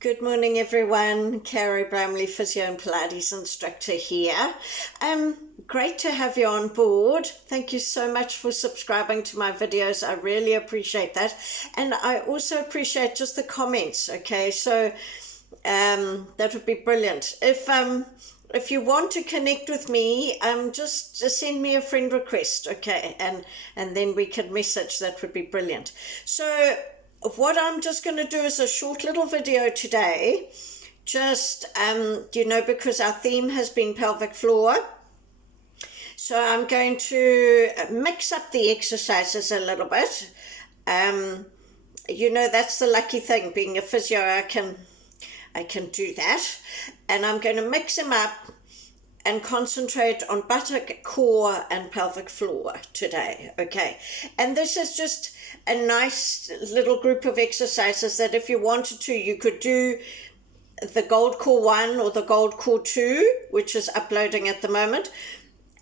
Good morning, everyone. Carrie Bramley, physio and Pilates instructor here. Great to have you on board. Thank you so much for subscribing to my videos. I really appreciate that. And I also appreciate just the comments, okay? So that would be brilliant. If you want to connect with me, just send me a friend request, okay? And then we can message. That would be brilliant. So what I'm just going to do is a short little video today, just, because our theme has been pelvic floor. So I'm going to mix up the exercises a little bit. That's the lucky thing, being a physio, I can do that. And I'm going to mix them up and concentrate on buttock, core, and pelvic floor today, okay? And this is just a nice little group of exercises that if you wanted to, you could do the Gold Core 1 or the Gold Core 2, which is uploading at the moment,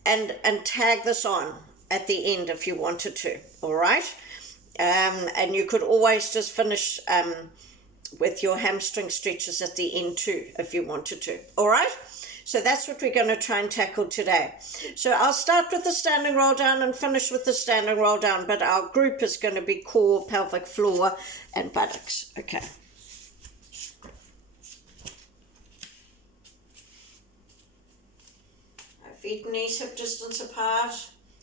and tag this on at the end if you wanted to, all right? And you could always just finish with your hamstring stretches at the end too, if you wanted to, all right? So that's what we're going to try and tackle today. So I'll start with the standing roll down and finish with the standing roll down, but our group is going to be core, pelvic floor, and buttocks. Okay. Feet and knees hip distance apart,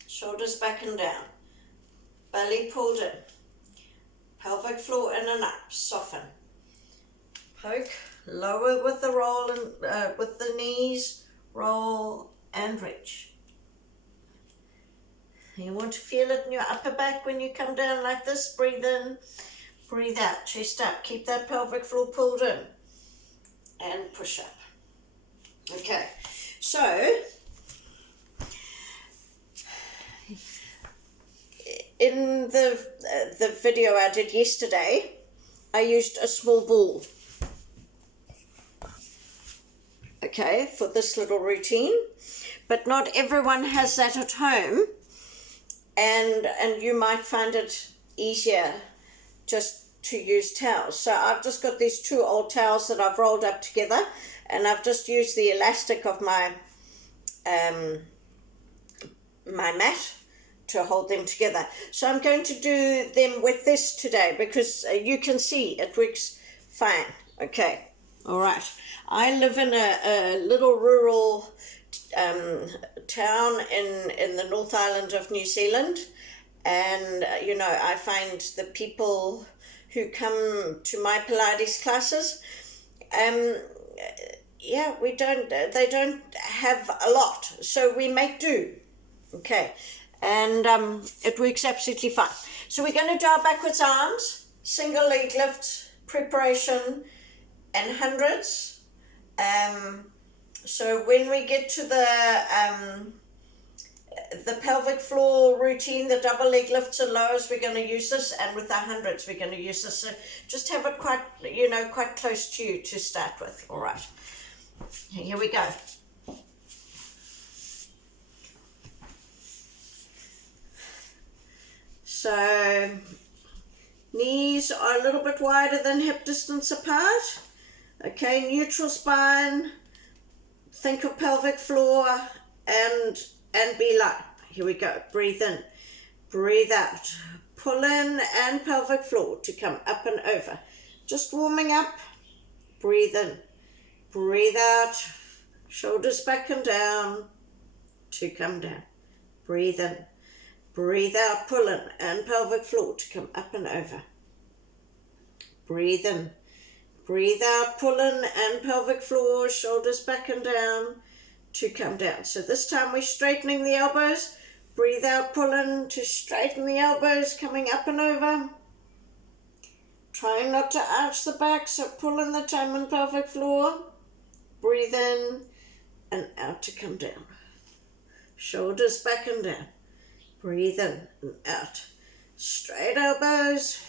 shoulders back and down, belly pulled in, pelvic floor in and up, soften, poke, lower with the roll and with the knees, roll and reach. You want to feel it in your upper back when you come down like this. Breathe in, breathe out, chest up, keep that pelvic floor pulled in and push up. Okay, so in the video I did yesterday, I used a small ball, okay, for this little routine, but not everyone has that at home, and you might find it easier just to use towels. So I've just got these two old towels that I've rolled up together, and I've just used the elastic of my my mat to hold them together. So I'm going to do them with this today because you can see it works fine. Okay, all right. I live in a little rural town in the North Island of New Zealand, and I find the people who come to my Pilates classes, they don't have a lot, so we make do. Okay, and it works absolutely fine. So we're going to do our backwards arms, single leg lift preparation, and hundreds. So when we get to the pelvic floor routine, the double leg lifts and lowers, we're going to use this, and with our hundreds, we're going to use this. So just have it quite close to you to start with. All right, here we go. So knees are a little bit wider than hip distance apart. Okay, neutral spine. Think of pelvic floor and be light. Here we go. Breathe in, breathe out. Pull in and pelvic floor to come up and over. Just warming up. Breathe in, breathe out. Shoulders back and down to come down. Breathe in, breathe out. Pull in and pelvic floor to come up and over. Breathe in, breathe out, pull in and pelvic floor, shoulders back and down to come down. So this time we're straightening the elbows. Breathe out, pull in to straighten the elbows, coming up and over. Trying not to arch the back, so pull in the tongue and pelvic floor. Breathe in and out to come down. Shoulders back and down. Breathe in and out. Straight elbows.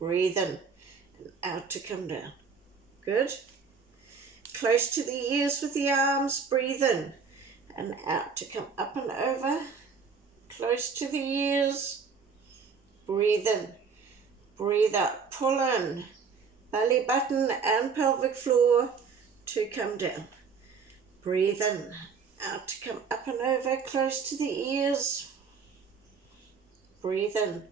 Breathe in and out to come down. Good. Close to the ears with the arms. Breathe in and out to come up and over. Close to the ears. Breathe in Breathe out, pull in, belly button and pelvic floor to come down. Breathe in, out to come up and over, close to the ears. Breathe in,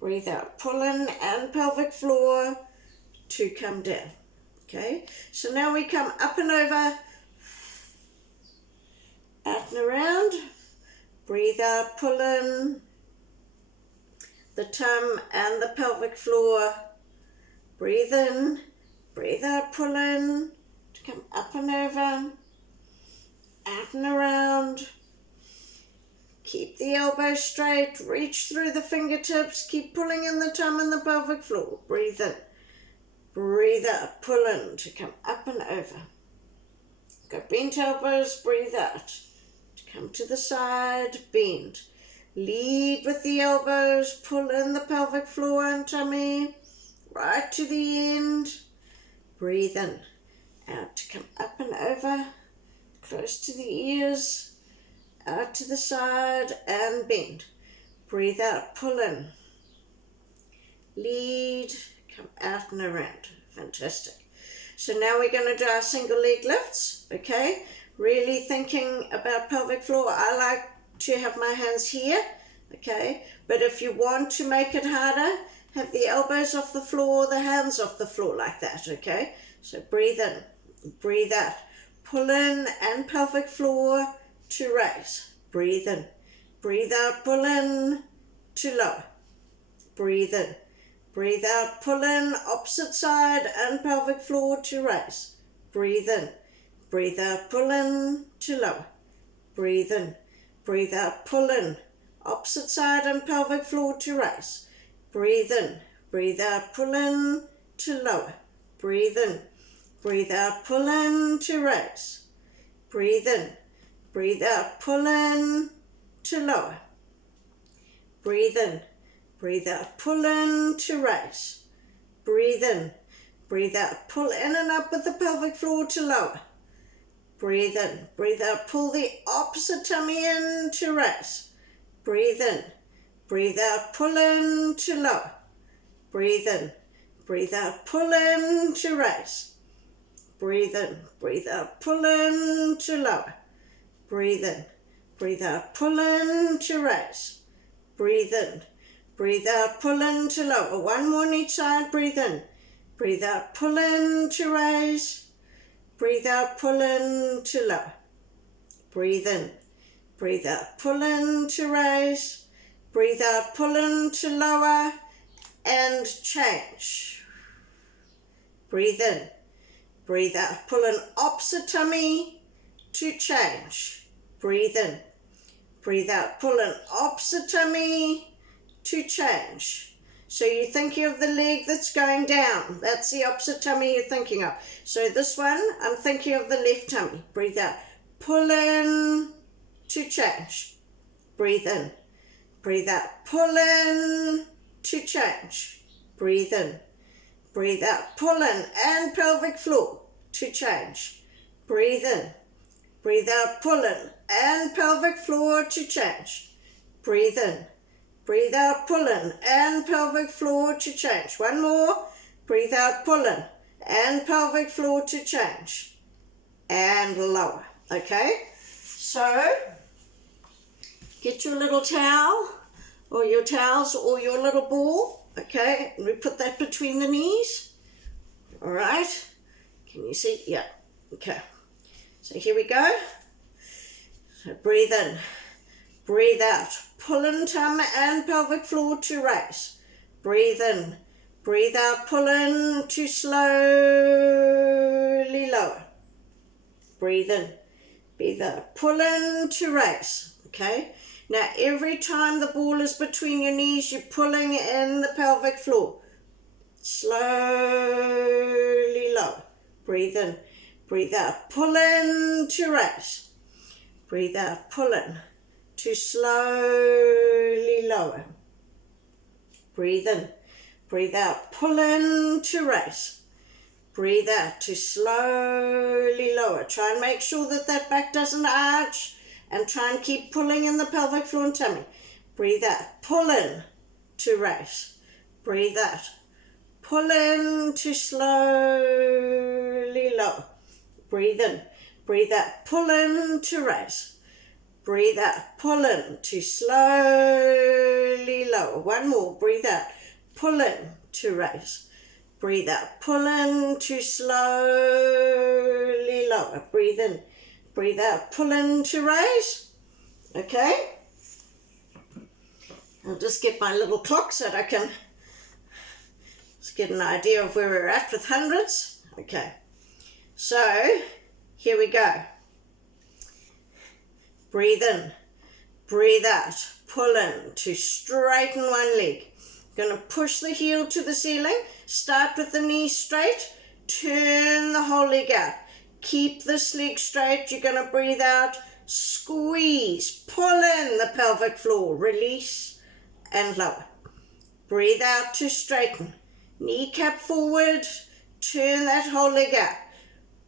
breathe out, pull in and pelvic floor to come down. Okay, so now we come up and over, out and around. Breathe out, pull in the tum and the pelvic floor. Breathe in, breathe out, pull in to come up and over, out and around. Keep the elbows straight, reach through the fingertips, keep pulling in the tum and the pelvic floor. Breathe in, breathe out, pull in to come up and over. Go bent elbows, breathe out. To come to the side, bend. Lead with the elbows, pull in the pelvic floor and tummy, right to the end. Breathe in, out to come up and over, close to the ears, out to the side and bend. Breathe out, pull in, lead, come out and around. Fantastic. So now we're going to do our single leg lifts, okay? Really thinking about pelvic floor. I like to have my hands here, okay? But if you want to make it harder, have the elbows off the floor, the hands off the floor like that, okay? So breathe in, breathe out. Pull in and pelvic floor to raise. Breathe in, breathe out, pull in to lower. Breathe in, breathe out, pull in, opposite side and pelvic floor to raise. Breathe in, breathe out, pull in to lower. Breathe in, breathe out, pull in, opposite side and pelvic floor to raise. Breathe in, breathe out, pull in to lower. Breathe in, breathe out, pull in to raise. Breathe in, breathe out, pull in to lower. Breathe in, breathe out, pull in to raise. Breathe in, breathe out, pull in and up with the pelvic floor to lower. Breathe in, breathe out, pull the opposite tummy in to raise. Breathe in, breathe out, pull in to lower. Breathe in, breathe out, pull in to raise. Breathe in, breathe out, pull in to lower. Breathe in, breathe out, pull in to raise. Breathe in, breathe out, pull in to lower. One more on each side, breathe in, breathe out, pull in to raise. Breathe out, pull in to lower. Breathe in, breathe out, pull in to raise. Breathe out, pull in to lower and change. Breathe in, breathe out, pull in opposite tummy to change. Breathe in, breathe out, pull in opposite tummy to change. So you're thinking of the leg that's going down. That's the opposite tummy you're thinking of. So this one, I'm thinking of the left tummy. Breathe out. Pull in to change. Breathe in. Breathe out. Pull in to change. Breathe in. Breathe out. Pull in and pelvic floor to change. Breathe in. Breathe out. Pull in and pelvic floor to change. Breathe in. Breathe out, pull in, and pelvic floor to change. One more. Breathe out, pull in, and pelvic floor to change. And lower. Okay? So, get your little towel, or your towels, or your little ball. Okay? And we put that between the knees. Alright? Can you see? Yeah. Okay. So here we go. So breathe in. Breathe out. Pull in tum and pelvic floor to raise. Breathe in. Breathe out. Pull in to slowly lower. Breathe in. Breathe out. Pull in to raise. Okay? Now every time the ball is between your knees, you're pulling in the pelvic floor. Slowly lower. Breathe in. Breathe out. Pull in to raise. Breathe out. Pull in to slowly lower. Breathe in, breathe out, pull in to raise. Breathe out to slowly lower. Try and make sure that that back doesn't arch and try and keep pulling in the pelvic floor and tummy. Breathe out, pull in to raise. breathe out. Pull in to slowly lower. Breathe in, breathe out. Pull in to raise. Breathe out, pull in to slowly lower. One more, breathe out. Pull in to raise. Breathe out, pull in to slowly lower. Breathe in, breathe out, pull in to raise. Okay? I'll just get my little clock so that I can just get an idea of where we're at with hundreds. Okay, so here we go. Breathe in, breathe out, pull in to straighten one leg. Going to push the heel to the ceiling. Start with the knee straight. Turn the whole leg out. Keep this leg straight. You're going to breathe out. Squeeze. Pull in the pelvic floor. Release and lower. Breathe out to straighten. Kneecap forward. Turn that whole leg out.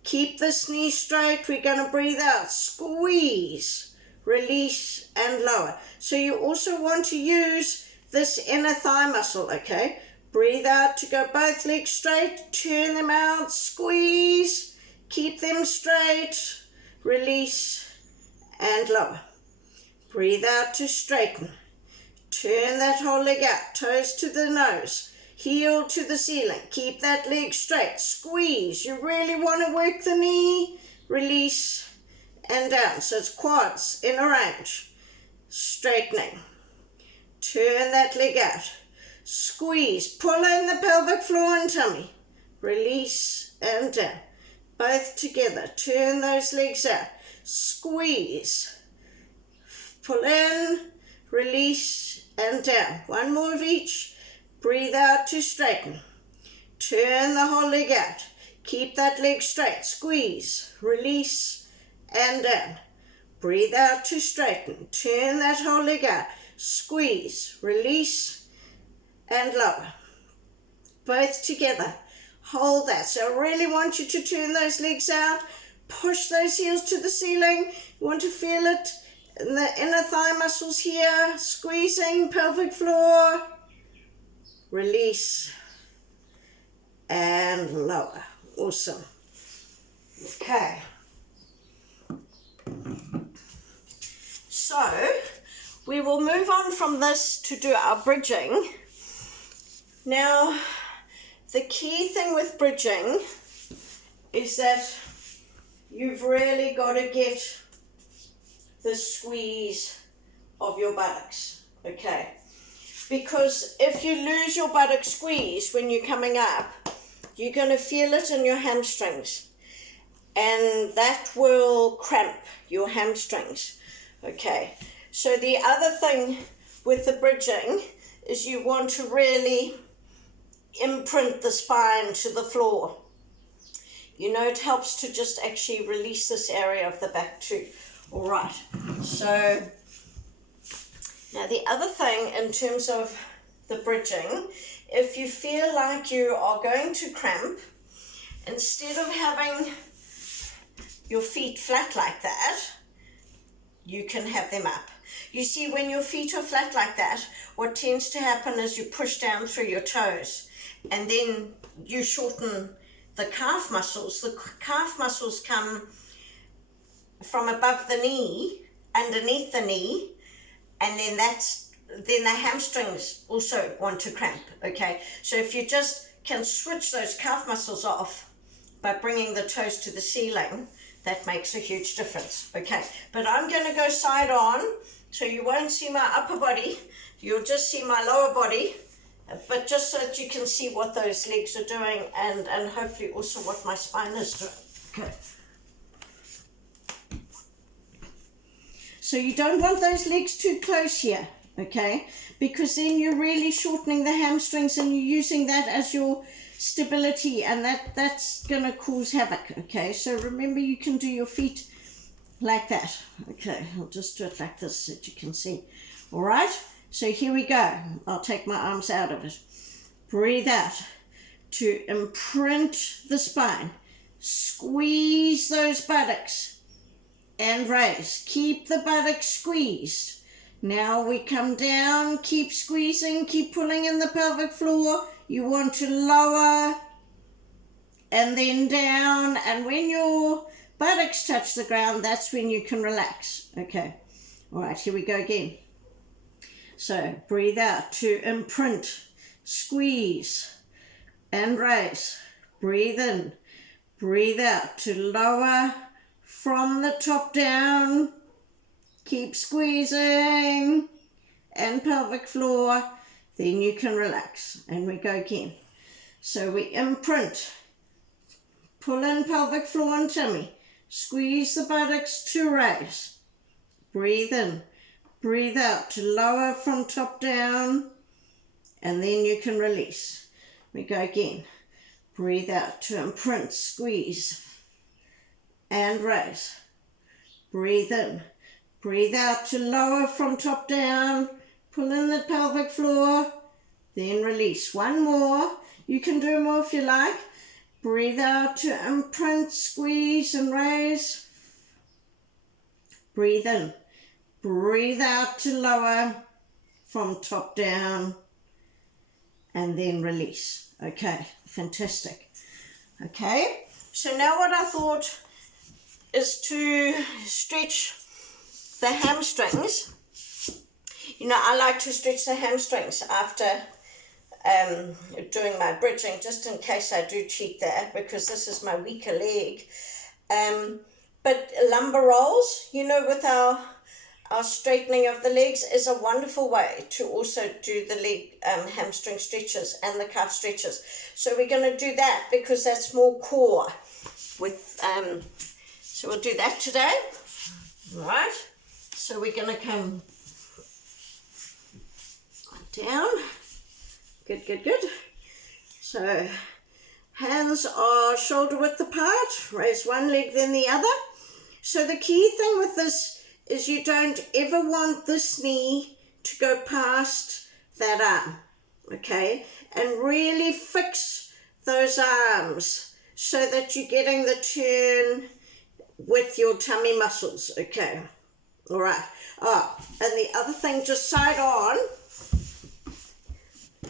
Keep this knee straight. We're going to breathe out. Squeeze. Release and lower. So you also want to use this inner thigh muscle, okay? Breathe out to go both legs straight, turn them out, squeeze, keep them straight, release and lower. Breathe out to straighten, turn that whole leg out, toes to the nose, heel to the ceiling, keep that leg straight, squeeze. You really want to work the knee, release and down. So it's quads in a range, straightening. Turn that leg out. Squeeze. Pull in the pelvic floor and tummy. Release and down. Both together. Turn those legs out. Squeeze. Pull in. Release and down. One more of each. Breathe out to straighten. Turn the whole leg out. Keep that leg straight. Squeeze. Release and down. Breathe out to straighten. Turn that whole leg out. Squeeze, release, and lower. Both together. Hold that. So I really want you to turn those legs out. Push those heels to the ceiling. You want to feel it in the inner thigh muscles here. Squeezing, pelvic floor. Release, and lower. Awesome. Okay. So, we will move on from this to do our bridging. Now, the key thing with bridging is that you've really got to get the squeeze of your buttocks, okay? Because if you lose your buttock squeeze when you're coming up, you're going to feel it in your hamstrings, and that will cramp your hamstrings, okay? So the other thing with the bridging is you want to really imprint the spine to the floor. You know, it helps to just actually release this area of the back too. All right, so now the other thing in terms of the bridging, if you feel like you are going to cramp, instead of having your feet flat like that, you can have them up. You see, when your feet are flat like that, what tends to happen is you push down through your toes, and then you shorten the calf muscles. The calf muscles come from above the knee, underneath the knee, and then the hamstrings also want to cramp, okay? So if you just can switch those calf muscles off by bringing the toes to the ceiling, that makes a huge difference, okay? But I'm going to go side on, so you won't see my upper body, you'll just see my lower body, but just so that you can see what those legs are doing, and hopefully also what my spine is doing, okay? So you don't want those legs too close here, okay? Because then you're really shortening the hamstrings and you're using that as your stability, and that's going to cause havoc, okay? So remember, you can do your feet like that, okay? I'll just do it like this so that you can see. All right, so here we go. I'll take my arms out of it. Breathe out to imprint the spine. Squeeze those buttocks and raise. Keep the buttocks squeezed. Now we come down, keep squeezing, keep pulling in the pelvic floor. You want to lower and then down, and when your buttocks touch the ground, that's when you can relax. Okay, all right, here we go again. So breathe out to imprint, squeeze and raise. Breathe in, breathe out to lower from the top down. Keep squeezing and pelvic floor, then you can relax. And we go again. So we imprint, pull in pelvic floor and tummy, squeeze the buttocks to raise. Breathe in, breathe out to lower from top down, and then you can release. We go again. Breathe out to imprint, squeeze and raise. Breathe in, breathe out to lower from top down, pull in the pelvic floor, then release. One more. You can do more if you like. Breathe out to imprint, squeeze and raise. Breathe in, breathe out to lower from top down, and then release. Okay, fantastic. Okay, so now what I thought is to stretch the hamstrings. You know, I like to stretch the hamstrings after doing my bridging, just in case I do cheat there, because this is my weaker leg. But lumbar rolls, you know, with our straightening of the legs is a wonderful way to also do the leg hamstring stretches and the calf stretches. So we're going to do that because that's more core. So we'll do that today. All right. So we're going to come down. Good, good, good. So hands are shoulder width apart. Raise one leg then the other. So the key thing with this is you don't ever want this knee to go past that arm, okay? And really fix those arms so that you're getting the turn with your tummy muscles, okay? All right. Oh, and the other thing, just side on,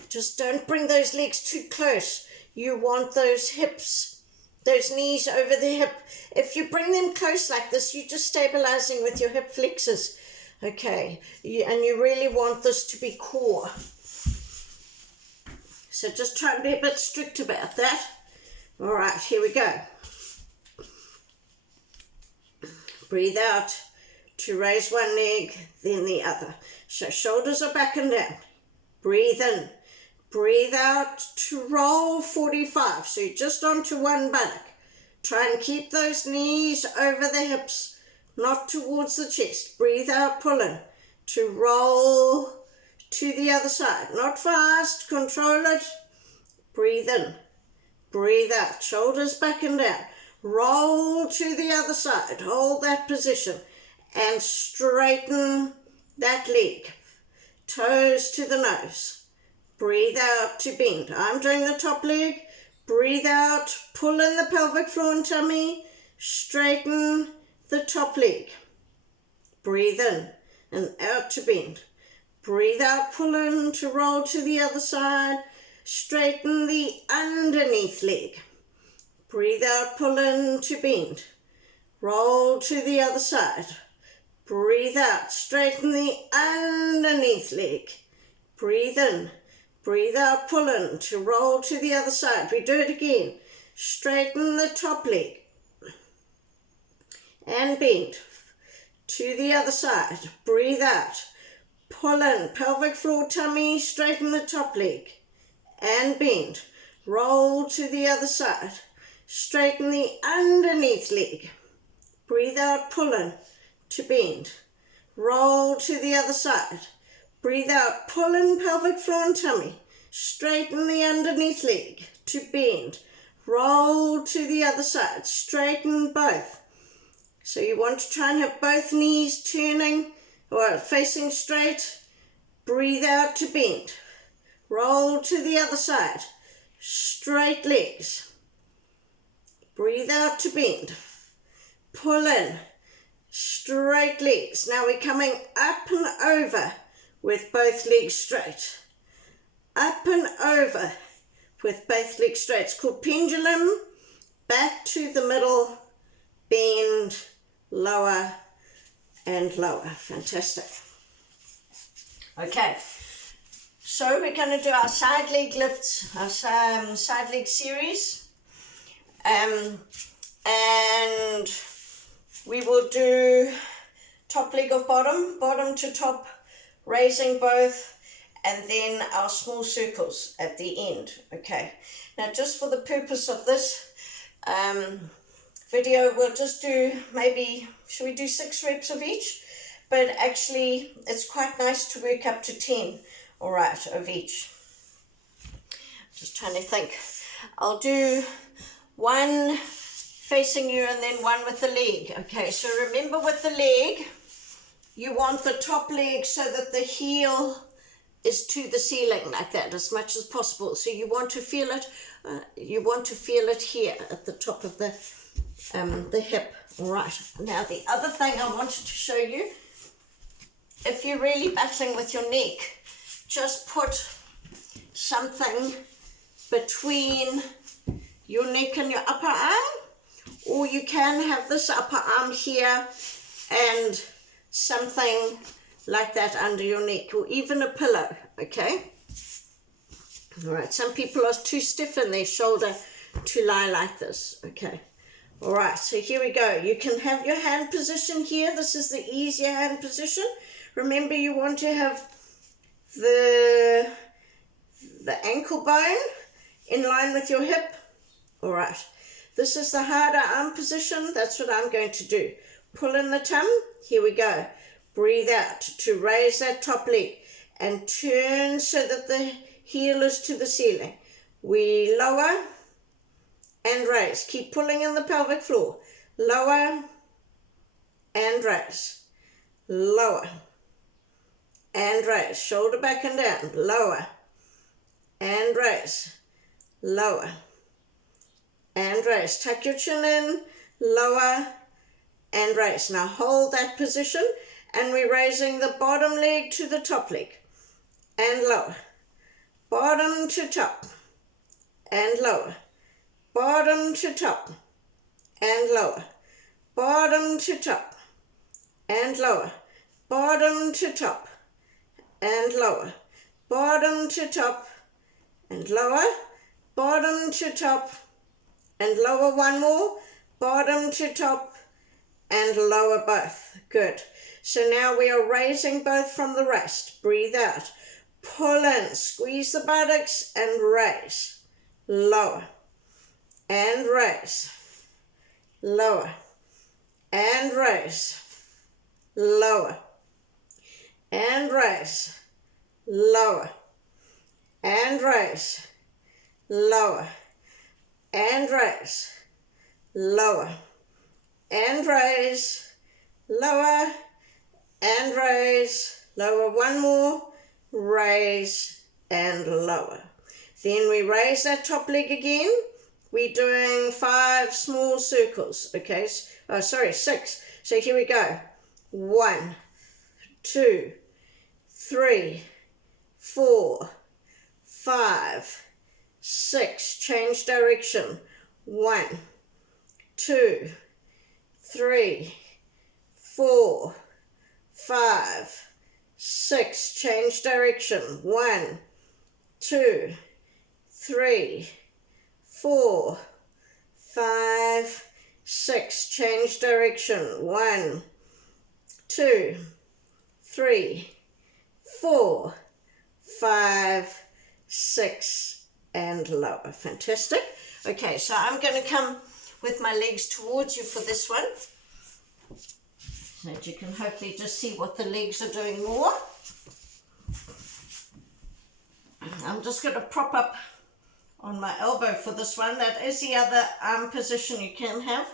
just don't bring those legs too close. You want those hips, those knees over the hip. If you bring them close like this, you're just stabilizing with your hip flexors, okay? And you really want this to be core. So just try and be a bit strict about that. All right, here we go. Breathe out to raise one leg, then the other. So shoulders are back and down. Breathe in. Breathe out to roll 45. So you're just onto one buttock. Try and keep those knees over the hips, not towards the chest. Breathe out, pull in to roll to the other side. Not fast, control it. Breathe in. Breathe out. Shoulders back and down. Roll to the other side. Hold that position and straighten that leg. Toes to the nose. Breathe out to bend. I'm doing the top leg. Breathe out, pull in the pelvic floor and tummy. Straighten the top leg. Breathe in and out to bend. Breathe out, pull in to roll to the other side. Straighten the underneath leg. Breathe out, pull in to bend. Roll to the other side. Breathe out, straighten the underneath leg. Breathe in. Breathe out, pull in to roll to the other side. We do it again. Straighten the top leg. And bend to the other side. Breathe out. Pull in. Pelvic floor, tummy. Straighten the top leg. And bend. Roll to the other side. Straighten the underneath leg. Breathe out, pull in to bend. Roll to the other side. Breathe out, pull in pelvic floor and tummy. Straighten the underneath leg to bend. Roll to the other side. Straighten both. So you want to try and have both knees turning or facing straight. Breathe out to bend. Roll to the other side. Straight legs. Breathe out to bend. Pull in. straight legs. Now we're coming up and over with both legs straight. Up and over with both legs straight. It's called pendulum. Back to the middle, bend, lower and lower. Fantastic. Okay, so we're going to do our side leg lifts, our side leg series. And we will do top leg of bottom, bottom to top, raising both, and then our small circles at the end. Okay, now just for the purpose of this video, we'll just do maybe, should we do 6 reps of each? But actually it's quite nice to work up to 10, all right, of each. Just trying to think. I'll do one facing you and then one with the leg. Okay, so remember with the leg, you want the top leg so that the heel is to the ceiling like that as much as possible. So you want to feel it, here at the top of the hip. All right, now the other thing I wanted to show you, if you're really battling with your neck, just put something between your neck and your upper arm, or you can have this upper arm here and something like that under your neck, or even a pillow. Okay, all right, some people are too stiff in their shoulder to lie like this. Okay, all right, so here we go. You can have your hand position here. This is the easier hand position. Remember, you want to have the ankle bone in line with your hip. All right, this is the harder arm position. That's what I'm going to do. Pull in the tum. Here we go. Breathe out to raise that top leg and turn so that the heel is to the ceiling. We lower and raise. Keep pulling in the pelvic floor. Lower and raise. Lower and raise. Shoulder back and down. Lower and raise. Lower and raise. Tuck your chin in. Lower and raise. Now hold that position, and we're raising the bottom leg to the top leg and lower. Bottom to top and lower. Bottom to top and lower. Bottom to top and lower. Bottom to top and lower. Bottom to top and lower. Bottom to top and lower. One more. Bottom to top and lower both. Good. So now we are raising both from the rest. Breathe out. Pull in. Squeeze the buttocks and raise. Lower and raise. Lower and raise. Lower and raise. Lower and raise. Lower and raise. Lower and raise. Lower and raise. Lower. One more. Raise and lower. Then we raise that top leg again. We're doing 5 small circles. Okay, 6. So here we go. 1, 2, 3, 4, 5, 6. Change direction. 1, 2, 3, 4, 5, 6. Change direction. 1, 2, 3, 4, 5, 6. Change direction. 1, 2, 3, 4, 5, 6, and lower. Fantastic. Okay, so I'm going to come with my legs towards you for this one, so that you can hopefully just see what the legs are doing more. I'm just going to prop up on my elbow for this one. That is the other arm position you can have.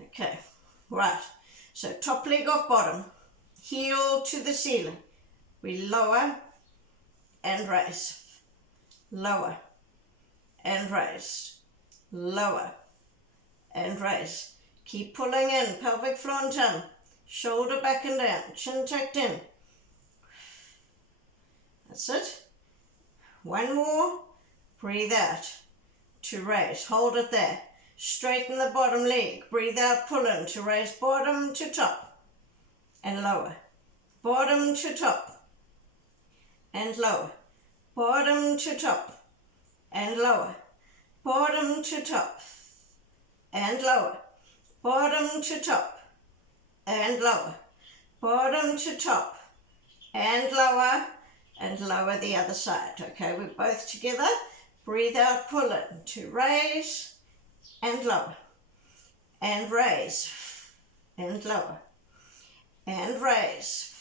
Okay, right. So top leg off bottom, heel to the ceiling. We lower and raise, lower and raise, lower and raise. Keep pulling in, pelvic floor and tum. shoulder back and down, chin tucked in. That's it. One more, breathe out to raise, hold it there. Straighten the bottom leg, breathe out, pull in to raise bottom to top and lower. Bottom to top and lower. Bottom to top and lower. Bottom to top and lower. Bottom to top and lower. Bottom to top and lower the other side. Okay, we're both together. Breathe out, pull in to raise and lower. And raise and lower. And raise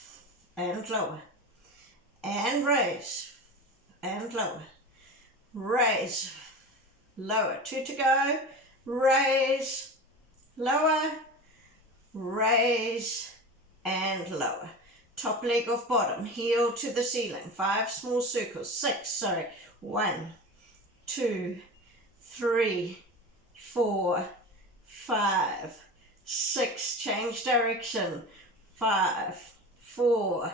and lower. And raise and lower. Raise, lower. 2 to go. Raise, lower, raise and lower. Top leg off bottom, heel to the ceiling. 5 small circles. 6, sorry. 1, 2, 3, 4, 5, 6. Change direction. 5, 4,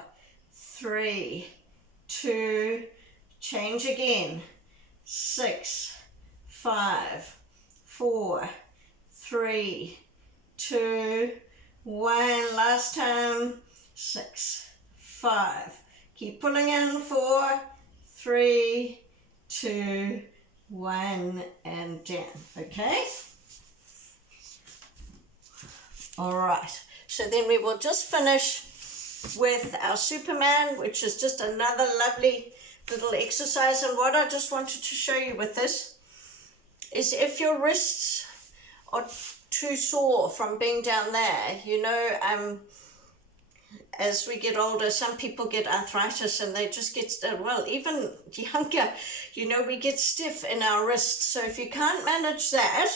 3, 2, change again. 6, 5, 4, 3, 2, 1. Last time. 6, 5. Keep pulling in. 4, 3, 2, 1, and down. Okay? All right. So then we will just finish with our Superman, which is just another lovely little exercise. And what I just wanted to show you with this is if your wrists are too sore from being down there, you know, as we get older, some people get arthritis and they just get, well, even younger, you know, we get stiff in our wrists. So if you can't manage that,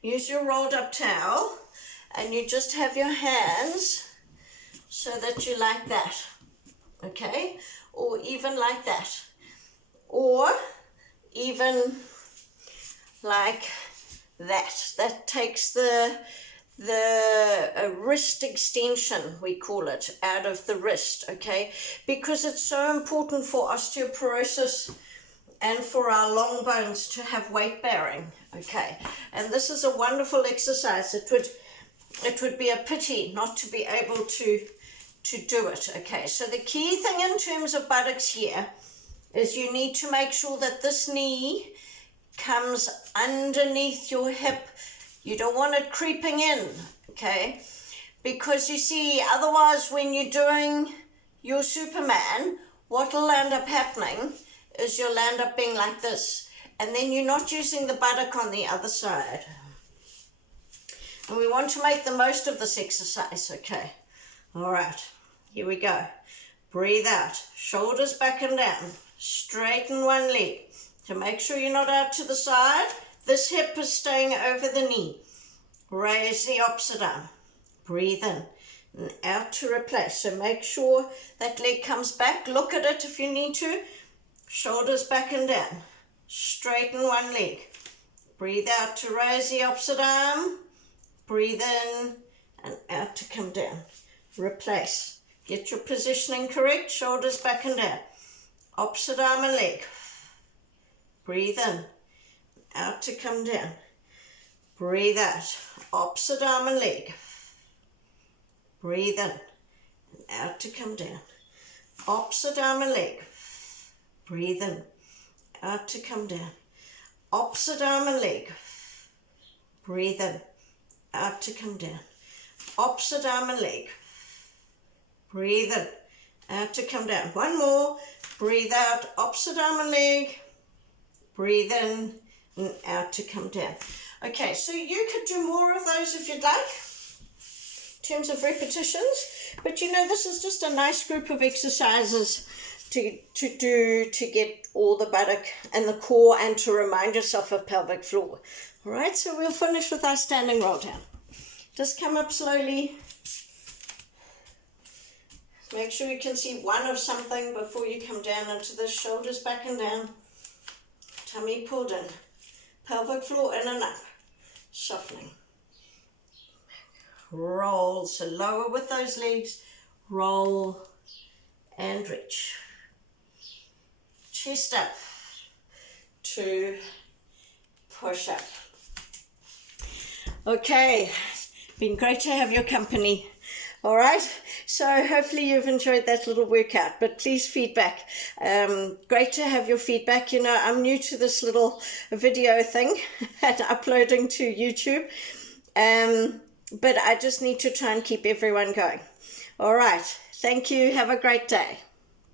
use your rolled up towel and you just have your hands so that you like that, okay? Or even like that. Or even like that. That takes the wrist extension, we call it, out of the wrist, okay? Because it's so important for osteoporosis and for our long bones to have weight bearing, okay? And this is a wonderful exercise. It would be a pity not to be able to do it, okay? So the key thing in terms of buttocks here is you need to make sure that this knee comes underneath your hip. You don't want it creeping in, okay? Because you see, otherwise when you're doing your Superman, what will end up happening is you'll end up being like this. And then you're not using the buttock on the other side. And we want to make the most of this exercise, okay? All right, here we go. Breathe out, shoulders back and down. Straighten one leg. So make sure you're not out to the side. This hip is staying over the knee. Raise the opposite arm. Breathe in and out to replace. So make sure that leg comes back. Look at it if you need to. Shoulders back and down. Straighten one leg. Breathe out to raise the opposite arm. Breathe in and out to come down. Replace. Get your positioning correct. Shoulders back and down. Opposite arm and leg. Breathe in. Out to come down. Breathe out. Opposite arm and leg. Breathe in. And out to come down. Opposite arm and leg. Breathe in. Out to come down. Opposite arm and leg. Breathe in. Out to come down. Opposite arm and leg. Breathe in. Out to come down. One more. Breathe out. Opposite arm and leg. Breathe in and out to come down. Okay, so you could do more of those if you'd like, in terms of repetitions. But you know, this is just a nice group of exercises to do to get all the buttock and the core and to remind yourself of pelvic floor. All right, so we'll finish with our standing roll down. Just come up slowly. Make sure you can see one of something before you come down into the shoulders back and down. Tummy pulled in. Pelvic floor in and up. Softening. roll. So lower with those legs, roll and reach. Chest up, 2, push up. Okay, been great to have your company. All right, so hopefully you've enjoyed that little workout, but please feedback. Great to have your feedback. You know, I'm new to this little video thing and uploading to YouTube, but I just need to try and keep everyone going. All right, thank you. Have a great day.